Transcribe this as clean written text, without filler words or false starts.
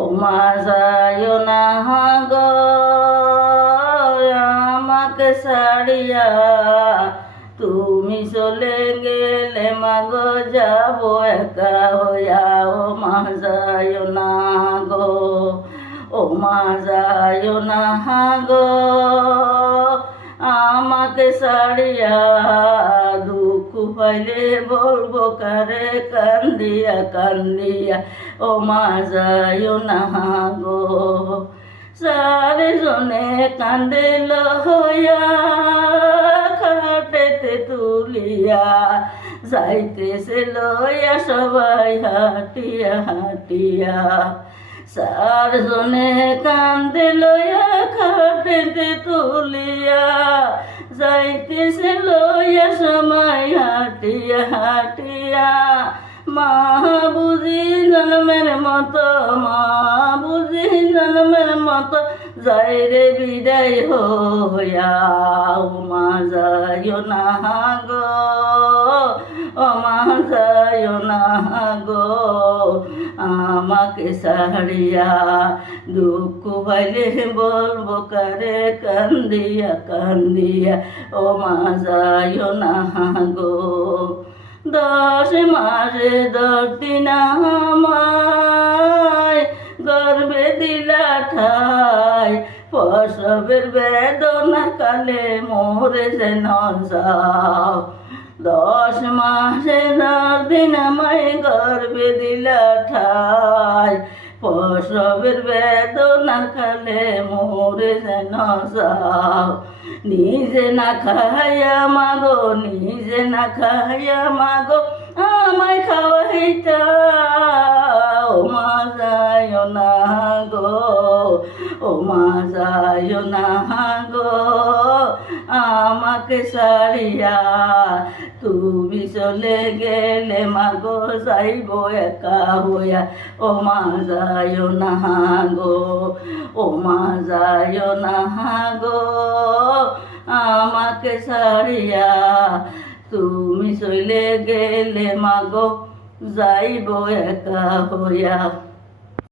ও মা যায় না গো আমাকে ছাড়িয়া, তুমি চলে গেলে মাগো যাব একা হইয়া। ও মা যায় না গো, ও মা যায় না গো আমাকে ছাড়িয়া, দুঃখ পাইলে বলবো কারে কান্দিয়া কান্দিয়া। ও মা যায় না গো, চারিজনে কান্দিল হইয়া খাটেতে তুলিয়া, যাইতেছে লইয়া সবাই হাটিয়া হাটিয়া। চারজনে কান্দে লইয়া খাটেতে তুলিয়া, যাইতেছে লইয়া সবাই হাটিয়া হাটিয়া। মা বুঝি জন্মের মতো, মা বুঝি জন্মের মতো যাই রে বিদায় হইয়া। ও মা যায় না গো, ও মা যায় না গো আমাকে ছাড়িয়া, দুঃখ পাইলে বলবো কারে কান্দিয়া কান্দিয়া। ও মা যায় না গো, 10 মাসে 10 দিন আমায় গর্ভে দিলা ঠাই, প্রসবের বেদনা কালে মোরে যেন যাও। 10 মাসে 10 দিন আমায় গর্ভে দিলা ঠাই, প্রসবের বেদনা কালে মোরে যেন যাও। নিজে না খাইয়া মাগো, নিজে না খাইয়া মাগো আমায় খাওয়াইতা। ও মা যায় না গো, ও মা যায় না গো আমাকে ছাড়িয়া, তুমি চলে গেলে মাগো যাইব একা হইয়া। ও মা যায় না গো, ও মা যায় না গো আমাকে ছাড়িয়া, তুমি চলে গেলে মাগো যাইব একা হইয়া।